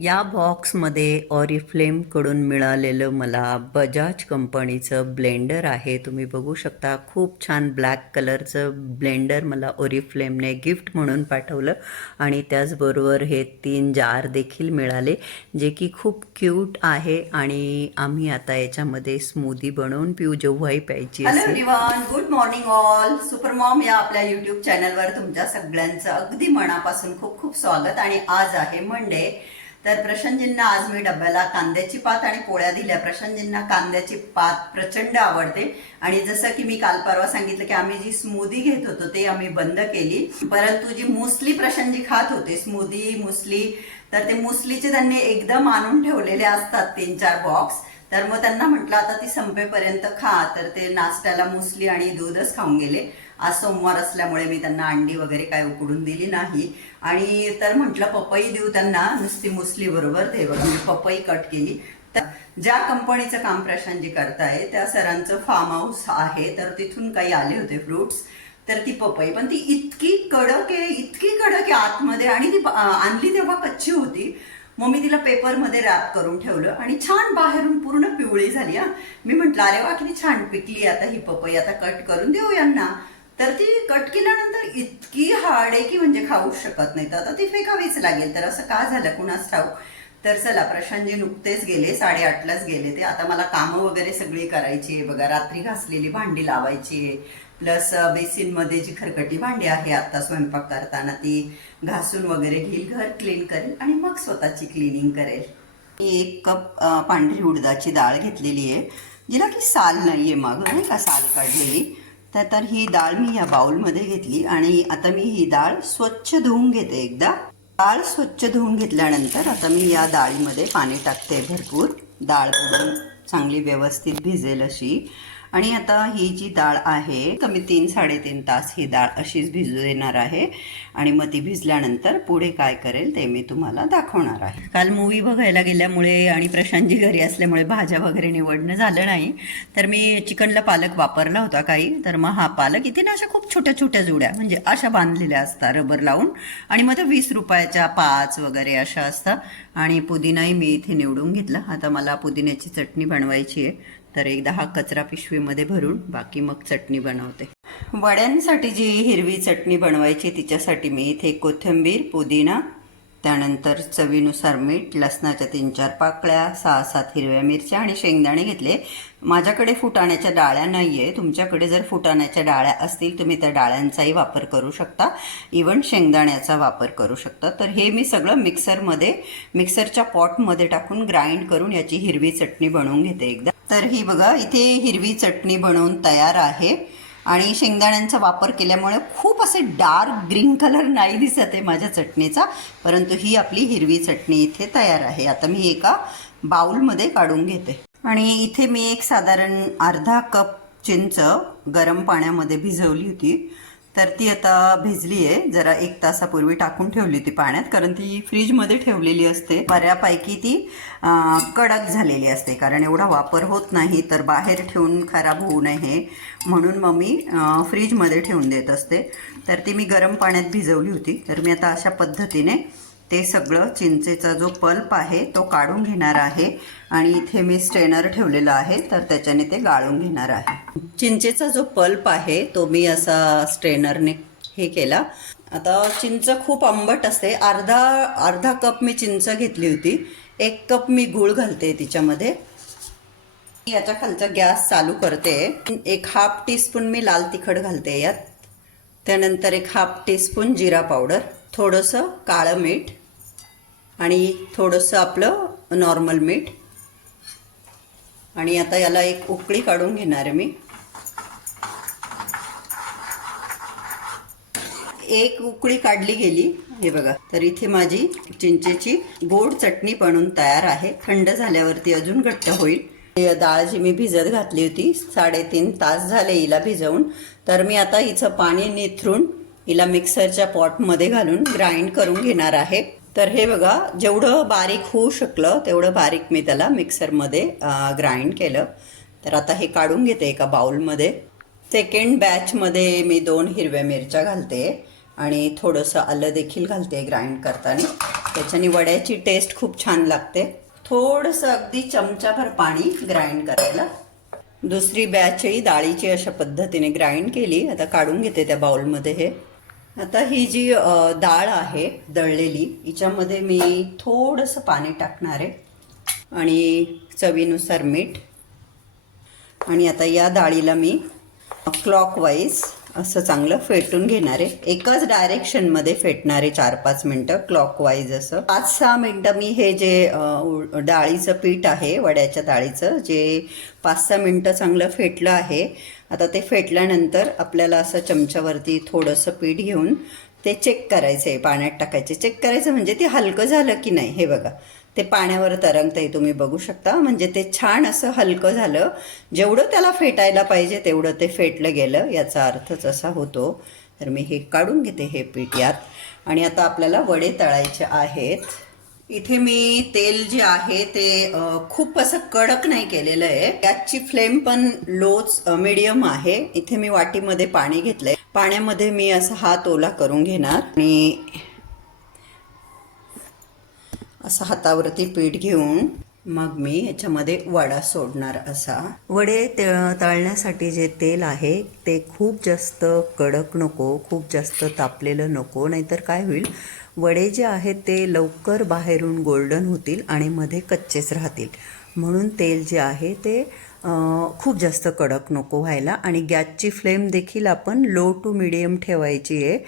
या बॉक्समध्ये ऑरिफ्लेमकडून मिळालेलं मला बजाज कंपनीचं ब्लेंडर आहे. तुम्ही बघू शकता खूप छान ब्लॅक कलरचं ब्लेंडर मला ओरिफ्लेमने गिफ्ट म्हणून पाठवलं. आणि त्याचबरोबर हे तीन जार देखील मिळाले जे की खूप क्यूट आहे. आणि आम्ही आता याच्यामध्ये स्मूदी बनवून पिऊ जेव्हाही प्यायची good morning all super mom या आपल्या युट्यूब चॅनलवर तुमच्या सगळ्यांचं अगदी मनापासून खूप खूप स्वागत. आणि आज आहे मंडे तर प्रशांतजींना आज मी डब्याला कांद्याची पात आणि पोळ्या दिल्या. प्रशांतजींना कांद्याची पात प्रचंड आवडते. आणि जसं की मी काल परवा सांगितलं की आम्ही जी स्मूदी घेत होतो ते आम्ही बंद केली. परंतु जी मुसली प्रशांतजी खात होते स्मूदी मुसली तर ते मुसलीचे त्यांनी एकदम आणून ठेवलेले असतात तीन चार बॉक्स तर मग त्यांना म्हटलं आता ती संपेपर्यंत खा. तर ते नाश्त्याला मुसली आणि दूधच खाऊन गेले. आज सोमवार असल्यामुळे मी त्यांना अंडी वगैरे काय उकडून दिली नाही. आणि तर म्हटलं पपई देऊ त्यांना नुसती मुसली बरोबर ते बघा मी पपई कट केली. तर ज्या कंपनीचं काम प्रशांतजी करताय त्या सरांचं फार्म हाऊस आहे तर तिथून काही आले होते फ्रुट्स तर ती पपई पण ती इतकी कडक आहे इतकी कडक आहे आतमध्ये आणि ती आणली तेव्हा कच्ची होती. मग मी तिला पेपरमध्ये रॅप करून ठेवलं आणि छान बाहेरून पूर्ण पिवळी झाली हा. मी म्हटलं अरे वा किती छान पिकली आता ही पपई आता कट करून देऊ यांना. तर ती कट केल्यानंतर इतकी हार्ड आहे की म्हणजे खाऊच शकत नाही तर आता ती फेकावीच लागेल. तर असं का झालं? कुणास ठाऊक. तर चला प्रशांतजी नुकतेच गेले. साडेआठलाच गेले ते. आता मला कामं वगैरे सगळी करायची आहे. बघा रात्री घासलेली भांडी लावायची आहे. प्लस बेसिनमध्ये जी खरकटी भांडी आहे आता स्वयंपाक करताना ती घासून वगैरे घेईल घर क्लीन करेल आणि मग स्वतःची क्लिनिंग करेल. मी एक कप पांढरी उडदाची डाळ घेतलेली आहे जिला की साल नाही आहे मग नाही का? साल काढलेली. तर तर ही डाळ मी या बाउलमध्ये घेतली आणि आता मी ही डाळ स्वच्छ धुवून घेते एकदा. डाळ स्वच्छ धुवून घेतल्यानंतर आता मी या डाळीमध्ये पाणी टाकते भरपूर. डाळ पुढून चांगली व्यवस्थित भिजेल अशी. आणि आता ही जी डाळ आहे कमी तीन साडेतीन तास ही डाळ अशीच भिजू देणार आहे. आणि मग ती भिजल्यानंतर पुढे काय करेल ते मी तुम्हाला दाखवणार आहे. काल मूवी बघायला गेल्यामुळे आणि प्रशांतजी घरी असल्यामुळे भाज्या वगैरे निवडणं झालं नाही. तर मी चिकनला पालक वापरला होता काही. तर मग हा पालक इथे ना अशा खूप छोट्या छोट्या जुड्या म्हणजे अशा बांधलेल्या असतात रबर लावून. आणि मग ते वीस रुपयाच्या पाच वगैरे अशा असतात. आणि पुदिनाही मी इथे निवडून घेतला. आता मला पुदिन्याची चटणी बनवायची आहे. तर एकदा हा कचरा पिशवीमध्ये भरून बाकी मग चटणी बनवते. वड्यांसाठी जी हिरवी चटणी बनवायची तिच्यासाठी मी इथे कोथिंबीर पुदिना त्यानंतर चवीनुसार मीठ लसणाच्या तीन चार पाकळ्या सहा सात हिरव्या मिरच्या आणि शेंगदाणे घेतले. माझ्याकडे फुटाण्याच्या डाळ्या नाही आहे तुमच्याकडे जर फुटाण्याच्या डाळ्या असतील तुम्ही त्या डाळ्यांचाही वापर करू शकता. इवन शेंगदाण्याचा वापर करू शकता. तर हे मी सगळं मिक्सरमध्ये मिक्सरच्या पॉटमध्ये टाकून ग्राइंड करून याची हिरवी चटणी बनवून घेते. एकदा तर ही बघा इथे हिरवी चटणी बनवून तयार आहे. आणि शेंगदाण्यांचा वापर केल्यामुळे खूप असे डार्क ग्रीन कलर नाही दिसत आहे माझ्या चटणीचा. परंतु ही आपली हिरवी चटणी इथे तयार आहे. आता मी एका बाउलमध्ये काढून घेते. आणि इथे मी एक साधारण अर्धा कप चिंच गरम पाण्यामध्ये भिजवली होती. तर ती आता भिजली आहे. जरा एक तासापूर्वी टाकून ठेवली ती पाण्यात कारण ती फ्रीजमध्ये ठेवलेली असते. बऱ्यापैकी ती कडक झालेली असते कारण एवढा वापर होत नाही तर बाहेर ठेवून खराब होऊ नये म्हणून मग मी फ्रीजमध्ये ठेवून देत असते. तर ती मी गरम पाण्यात भिजवली होती. तर मी आता अशा पद्धतीने ते सगळं चिंचेचा जो पल्प आहे तो काढून घेणार आहे. आणि इथे मी स्ट्रेनर ठेवलेला आहे तर त्याच्याने ते गाळून घेणार आहे. चिंचेचा जो पल्प आहे तो मी असा स्ट्रेनरने हे केला. आता चिंच खूप आंबट असते. अर्धा अर्धा कप मी चिंच घेतली होती. एक कप मी गूळ घालते तिच्यामध्ये. याच्या खालचा गॅस चालू करते. एक हाफ टीस्पून मी लाल तिखट घालते यात. त्यानंतर एक हाफ टीस्पून जिरा पावडर. थोडंसं काळं मीठ. आणि थोडंसं आपलं नॉर्मल मीठ आणि आता याला एक उकळी काढून घेणार आहे मी. एक उकळी काढली गेली हे बघा. तर इथे माझी चिंचेची गोड चटणी बनून तयार आहे. थंड झाल्यावरती अजून घट्ट होईल. डाळ जी मी भिजत घातली होती साडेतीन तास झाले हिला भिजवून. तर मी आता हिचं पाणी निथरून हिला मिक्सरच्या पॉटमध्ये घालून ग्राइंड करून घेणार आहे. तर हे बघा जेवढं बारीक होऊ शकलं तेवढं बारीक मी त्याला मिक्सरमध्ये ग्राइंड केलं. तर आता हे काढून घेते एका बाउलमध्ये. सेकंड बॅचमध्ये मी दोन हिरव्या मिरच्या घालते आणि थोडंसं आलं देखील घालते ग्राइंड करताना. त्याच्याने वड्याची टेस्ट खूप छान लागते. थोडंसं अगदी चमचाभर पाणी ग्राइंड करायला. दुसरी बॅचही डाळीची अशा पद्धतीने ग्राइंड केली. आता काढून घेते त्या बाउलमध्ये हे. आता ही जी डाळ आहे दळलेली हिच्यामध्ये मी थोडंसं पाणी टाकणार आहे. आणि चवीनुसार मीठ. आणि आता या डाळीला मी क्लॉकवाईज असं चांगलं फेटून घेणार आहे. एकाच डायरेक्शनमध्ये फेटणार आहे चार पाच मिनटं क्लॉकवाईज असं. पाच सहा मिनटं मी हे जे डाळीचं पीठ आहे वड्याच्या डाळीचं जे पाच सहा मिनटं चांगलं फेटलं आहे आता ते फेटल्यानंतर आपल्याला असं चमच्यावरती थोडंसं पीठ घेऊन ते चेक करायचं आहे पाण्यात टाकायचे. चेक करायचं म्हणजे ते हलकं झालं की नाही हे बघा. ते पाण्यावर तरंगतंय तुम्ही बघू शकता. म्हणजे ते छान असं हलकं झालं. जेवढं त्याला फेटायला पाहिजे तेवढं ते फेटलं गेलं. याचा अर्थच असा होतो. तर मी हे काढून घेते हे पीठ यात. आणि आता आपल्याला वडे तळायचे आहेत. इथे मी तेल जे आहे ते खूप असं कडक नाही केलेलं आहे. गॅसची फ्लेम पण लोच मीडियम आहे. इथे मी वाटीमध्ये पाणी घेतलंय. पाण्यामध्ये मी असा हात ओला करून घेणार. आणि असं हातावरती पीठ घेऊन मग मी याच्यामध्ये वडा सोडणार असा. वडे ते तळण्यासाठी जे तेल आहे ते खूप जास्त कडक नको खूप जास्त तापलेलं नको नाहीतर काय होईल? वडे जे आहेत ते लवकर बाहेरून गोल्डन होतील आणि मध्ये कच्चेच राहतील. म्हणून तेल जे आहे ते खूप जास्त कडक नको व्हायला. आणि गॅसची फ्लेम देखील आपण लो टू मिडियम ठेवायची आहे.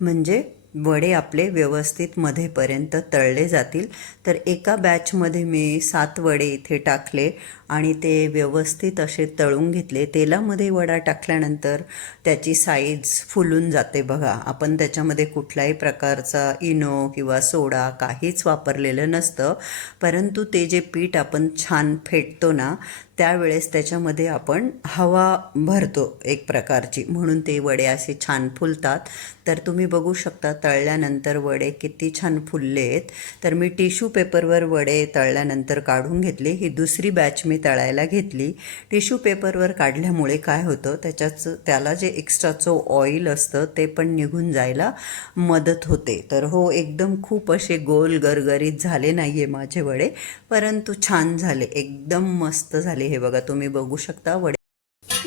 म्हणजे वडे आपले व्यवस्थित मध्येपर्यंत तळले जातील. तर एका बॅचमध्ये मी सात वडे इथे टाकले आणि ते व्यवस्थित असे तळून घेतले. तेलामध्ये वडा टाकल्यानंतर त्याची साईज फुलून जाते बघा. आपण त्याच्यामध्ये कुठल्याही प्रकारचा इनो किंवा सोडा काहीच वापरलेलं नसतं. परंतु ते जे पीठ आपण छान फेटतो ना त्यावेळेस त्याच्यामध्ये आपण हवा भरतो एक प्रकारची. म्हणून ते वडे असे छान फुलतात. तर तुम्ही बघू शकता तळल्यानंतर वडे किती छान फुलले आहेत तर मी टिश्यू पेपरवर वडे तळल्यानंतर काढून घेतले. ही दुसरी बॅच मी तळायला घेतली. टिश्यू पेपरवर काढल्यामुळे काय होतं? त्याच्याच त्याला जे एक्स्ट्राचं ऑइल असतं ते पण निघून जायला मदत होते. तर हो एकदम खूप असे गोल गरगरीत झाले नाही आहे माझे वडे. परंतु छान झाले. एकदम मस्त झाले. हे बघा तुम्ही बघू शकता वडे.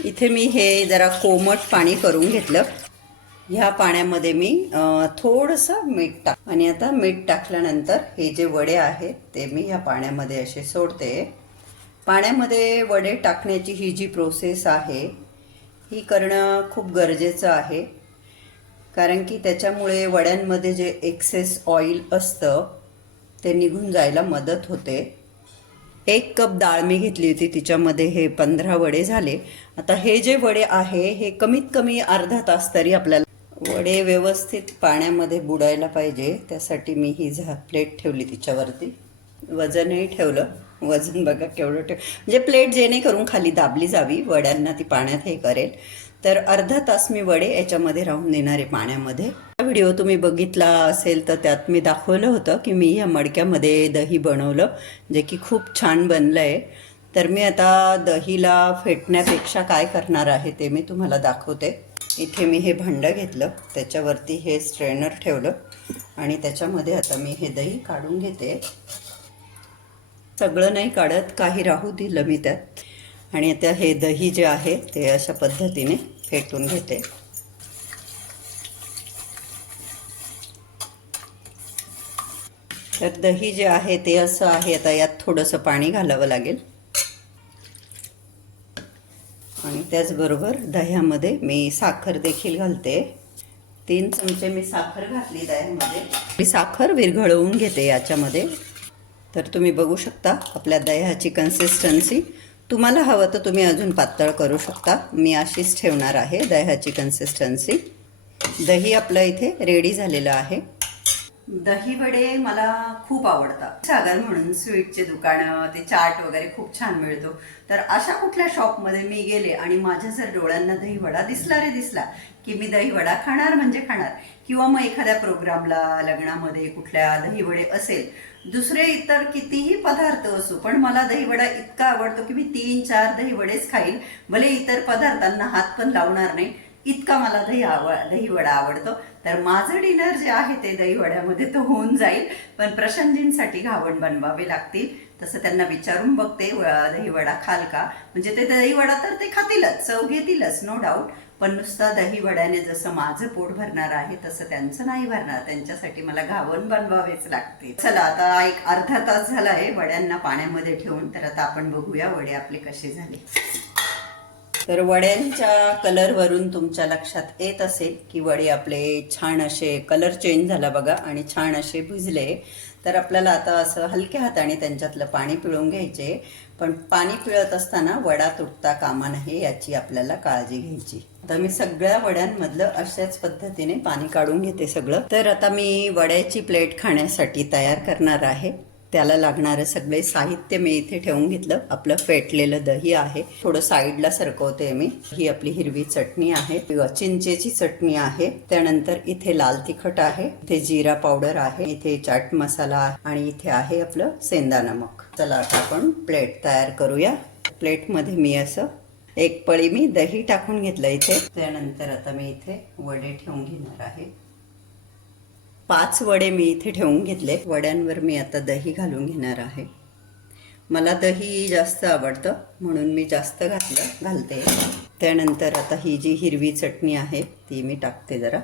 इथे मी हे जरा कोमट पाणी करून घेतलं. ह्या पाण्यामध्ये मी थोडंसं मीठ टाक आणि आता मीठ टाकल्यानंतर हे जे वडे आहेत ते मी ह्या पाण्यामध्ये असे सोडते. पाण्यामध्ये वडे टाकण्याची ही जी प्रोसेस आहे ही करणं खूप गरजेचं आहे. कारण की त्याच्यामुळे वड्यांमध्ये जे एक्सेस ऑइल असतं ते निघून जायला मदत होते. एक कप डाळ मी घेतली होती तिच्यामध्ये हे पंधरा वडे झाले. आता हे जे वडे आहे हे कमीत कमी अर्धा तास तरी आपल्याला वडे व्यवस्थित पाण्यामध्ये बुडायला पाहिजे. त्यासाठी मी ही झा प्लेट ठेवली तिच्यावरती. वजनही ठेवलं. वजन बघा केवढं ठेव म्हणजे प्लेट जेणेकरून खाली दाबली जावी वड्यांना ती पाण्यात हे करेल. तर अर्धा तास मी वडे याच्यामध्ये राहून देणार आहे पाण्यामध्ये. हा व्हिडिओ तुम्ही बघितला असेल तर त्यात मी दाखवलं होतं की मी या मडक्यामध्ये दही बनवलं जे की खूप छान बनलं आहे तर मी आता दहीला फेटण्यापेक्षा काय करणार आहे ते मी तुम्हाला दाखवते. इथे मी हे भांडं घेतलं त्याच्यावरती हे स्ट्रेनर ठेवलं आणि त्याच्यामध्ये आता मी हे दही काढून घेते. सगळं नाही काढत काही राहू दिलं मी त्यात. आणि आता हे दही जे आहे ते अशा पद्धतीने फेटून घेते. तर दही जे आहे ते असं आहे आता यात थोडंसं पाणी घालावं लागेल. आणि त्याचबरोबर दह्यामध्ये मी साखर देखील घालते. तीन चमचे मी साखर घातली दह्यामध्ये. मी साखर विरघळवून घेते याच्यामध्ये. तर तुम्ही बघू शकता आपल्या दह्याची कन्सिस्टन्सी तुम्हाला हवं तर तुम्ही अजून पातळ करू शकता. मी अशीच ठेवणार आहे दह्याची कन्सिस्टन्सी दही आपलं इथे रेडी झालेलं आहे. दहीवडे मला खूप आवडतात. सागर म्हणून स्वीटचे दुकानं ते चाट वगैरे खूप छान मिळतो. तर अशा कुठल्या शॉपमध्ये मी गेले आणि माझ्या जर डोळ्यांना दहीवडा दिसला रे दिसला की मी दही वडा खाणार म्हणजे खाणार किंवा मग एखाद्या प्रोग्रामला लग्नामध्ये कुठल्या दहीवडे असेल दुसरे इतर कितीही पदार्थ असो पण मला दहीवडा इतका आवडतो की मी तीन चार दहीवडेच खाईल भले इतर पदार्थांना हात पण लावणार नाही इतका मला दही आव दहीवडा आवडतो. तर माझं डिनर जे आहे ते दहीवड्यामध्ये तो तर होऊन जाईल पण प्रशांतजींसाठी घावण बनवावे लागतील. तसं त्यांना विचारून बघते दहीवडा दही वडा खाल का? म्हणजे ते दहीवडा तर ते खातीलच चव घेतीलच नो डाऊट पण नुसता दहीवड्याने जसं माझं पोट भरणार आहे तसं त्यांचं नाही भरणार. त्यांच्यासाठी मला घावण बनवावेच लागते चला आता एक अर्धा तास झाला आहे वड्यांना पाण्यामध्ये ठेवून तर आता आपण बघूया वडे आपले कसे झाले. तर वड्यांच्या कलरवरून तुमच्या लक्षात येत असेल की वडे आपले छान असे कलर चेंज झाला बघा आणि छान असे भिजले. तर आपल्याला आता असं हलक्या हाताने त्यांच्यातलं पाणी पिळून घ्यायचे. पण पाणी पिळत असताना वडा तुटता कामा नाही याची आपल्याला काळजी घ्यायची. आता मी सगळ्या वड्यांमधलं अशाच पद्धतीने पाणी काढून घेते सगळं. तर आता मी वड्याची प्लेट खाण्यासाठी तयार करणार आहे. त्याला लागणारं सगळे साहित्य मी इथे ठेवून घेतलं. आपलं फेटलेलं दही आहे. थोडं साईडला सरकवते मी. ही आपली हिरवी चटणी आहे. चिंचेची चटणी आहे. त्यानंतर इथे लाल तिखट आहे. इथे जिरा पावडर आहे. इथे चाट मसाला आहे. आणि इथे आहे आपलं सेंदा नमक चला आता आपण प्लेट तयार करूया. प्लेटमध्ये मी असं एक पळी मी दही टाकून घेतलं इथे. त्यानंतर आता मी इथे वडे ठेवून घेणार आहे. पाच वडे मी इथे ठेवून घेतले. वड्यांवर मी आता दही घालून घेणार आहे. मला दही जास्त आवडतं म्हणून मी जास्त घातलं घालते. त्यानंतर आता ही जी हिरवी चटणी आहे ती मी टाकते जरा.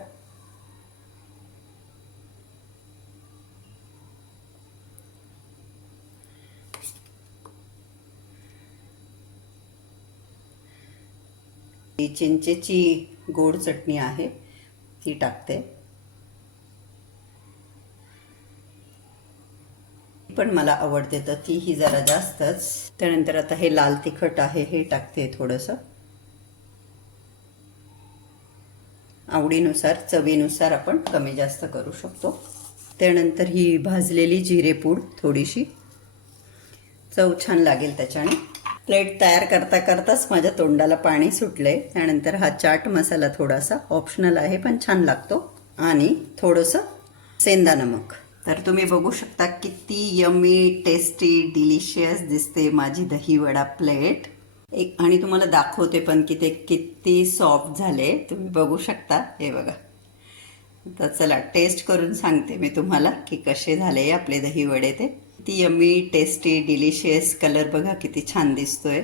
ही चिंचेची गोड चटणी आहे ती टाकते. पण मला आवडते तर ती ही जरा जास्तच. त्यानंतर आता हे लाल तिखट आहे हे टाकते थोडंसं. आवडीनुसार चवीनुसार आपण कमी जास्त करू शकतो. त्यानंतर ही भाजलेली जिरेपूड थोडीशी. चव छान लागेल त्याच्याने. प्लेट तयार करता करताच माझ्या तोंडाला पाणी सुटले. त्यानंतर हा चाट मसाला थोडासा ऑप्शनल आहे पण छान लागतो. आणि थोडंसं सेंदा नमक. तर तुम्ही बघू शकता किती यमी टेस्टी डिलिशियस दिसते माझी दही वडा प्लेट एक आणि तुम्हाला दाखवते पण की ते किती सॉफ्ट झाले. तुम्ही बघू शकता. हे बघा. तर चला टेस्ट करून सांगते मी तुम्हाला की कसे झाले आपले दही वडे ते. किती यमी टेस्टी डिलिशियस कलर बघा किती छान दिसतोय.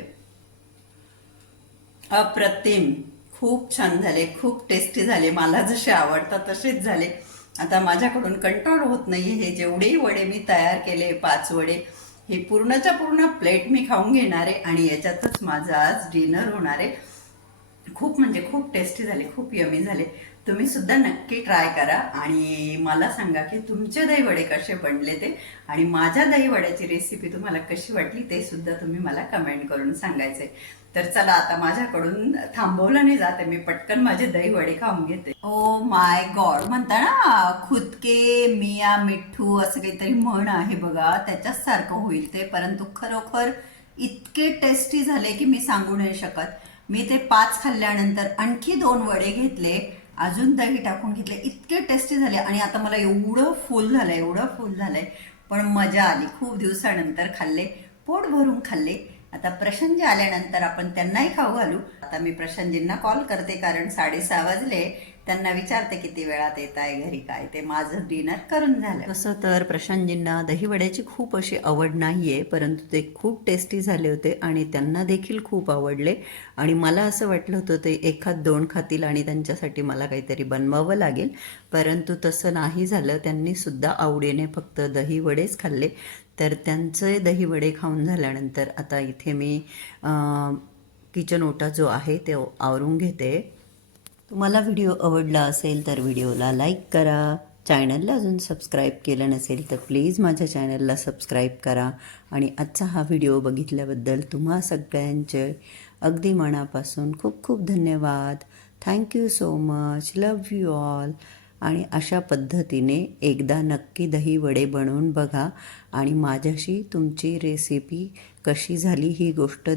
अप्रतिम. खूप छान झाले. खूप टेस्टी झाले. मला जसे आवडतात तसेच झाले. आता माझ्याकडून कंट्रोल होत नाही. हे जेवढेही वडे मी तयार केले पाच वडे हे पूर्णच्या पूर्ण प्लेट मी खाऊन घेणार आहे आणि याच्यातच माझं आज डिनर होणार आहे. खूप म्हणजे खूप टेस्टी झाले खूप यमी झाले. तुम्ही सुद्धा नक्की ट्राय करा आणि मला सांगा की तुमचे दहीवडे कसे बनले ते आणि माझ्या दहीवड्याची रेसिपी तुम्हाला कशी वाटली ते सुद्धा तुम्ही मला कमेंट करून सांगायचे तर चला आता माझ्याकडून थांबवलं नाही जाते मी पटकन माझे दही वडे खाऊन घेते. ओ माय गॉड म्हणता ना खुदके मिया मिठ्ठू असं काहीतरी म्हण आहे बघा त्याच्याच सारखं होईल ते. परंतु खरोखर इतके टेस्टी झाले की मी सांगू नाही शकत. मी ते पाच खाल्ल्यानंतर आणखी दोन वडे घेतले अजून दही टाकून घेतले. इतके टेस्टी झाले आणि आता मला एवढं फुल झालंय एवढं फुल झालंय. पण मजा आली. खूप दिवसानंतर खाल्ले पोट भरून खाल्ले. आता प्रशांतजी आल्यानंतर आपण त्यांनाही खाऊ घालू. आता मी प्रशांतजींना कॉल करते कारण साडेसहा वाजले. त्यांना विचारते किती वेळात येत आहे घरी काय ते. माझं डिनर करून झालं. तसं तर प्रशांतजींना दहीवड्याची खूप अशी आवड नाही आहे परंतु ते खूप टेस्टी झाले होते आणि त्यांना देखील खूप आवडले. आणि मला असं वाटलं होतं ते एखाद दोन खातील आणि त्यांच्यासाठी मला काहीतरी बनवावं लागेल. परंतु तसं नाही झालं. त्यांनी सुद्धा आवडीने फक्त दही वडेच खाल्ले. तर त्यांचे दही वडे खाऊन झाल्यानंतर आता इथे मी किचन ओटा जो आहे ते आवरून घेते. तुम्हाला व्हिडिओ आवडला असेल तर व्हिडिओला लाईक करा. चॅनलला अजून सबस्क्राईब केलं नसेल तर प्लीज माझ्या चॅनलला सबस्क्राईब करा. आणि आजचा हा व्हिडिओ बघितल्याबद्दल तुम्हा सगळ्यांचे अगदी मनापासून खूप खूप धन्यवाद. Thank you so much love you all आणि अशा पद्धतीने एकदा नक्की दही वडे बनवून बघा आणि माझ्याशी तुमची रेसिपी कशी झाली ही गोष्ट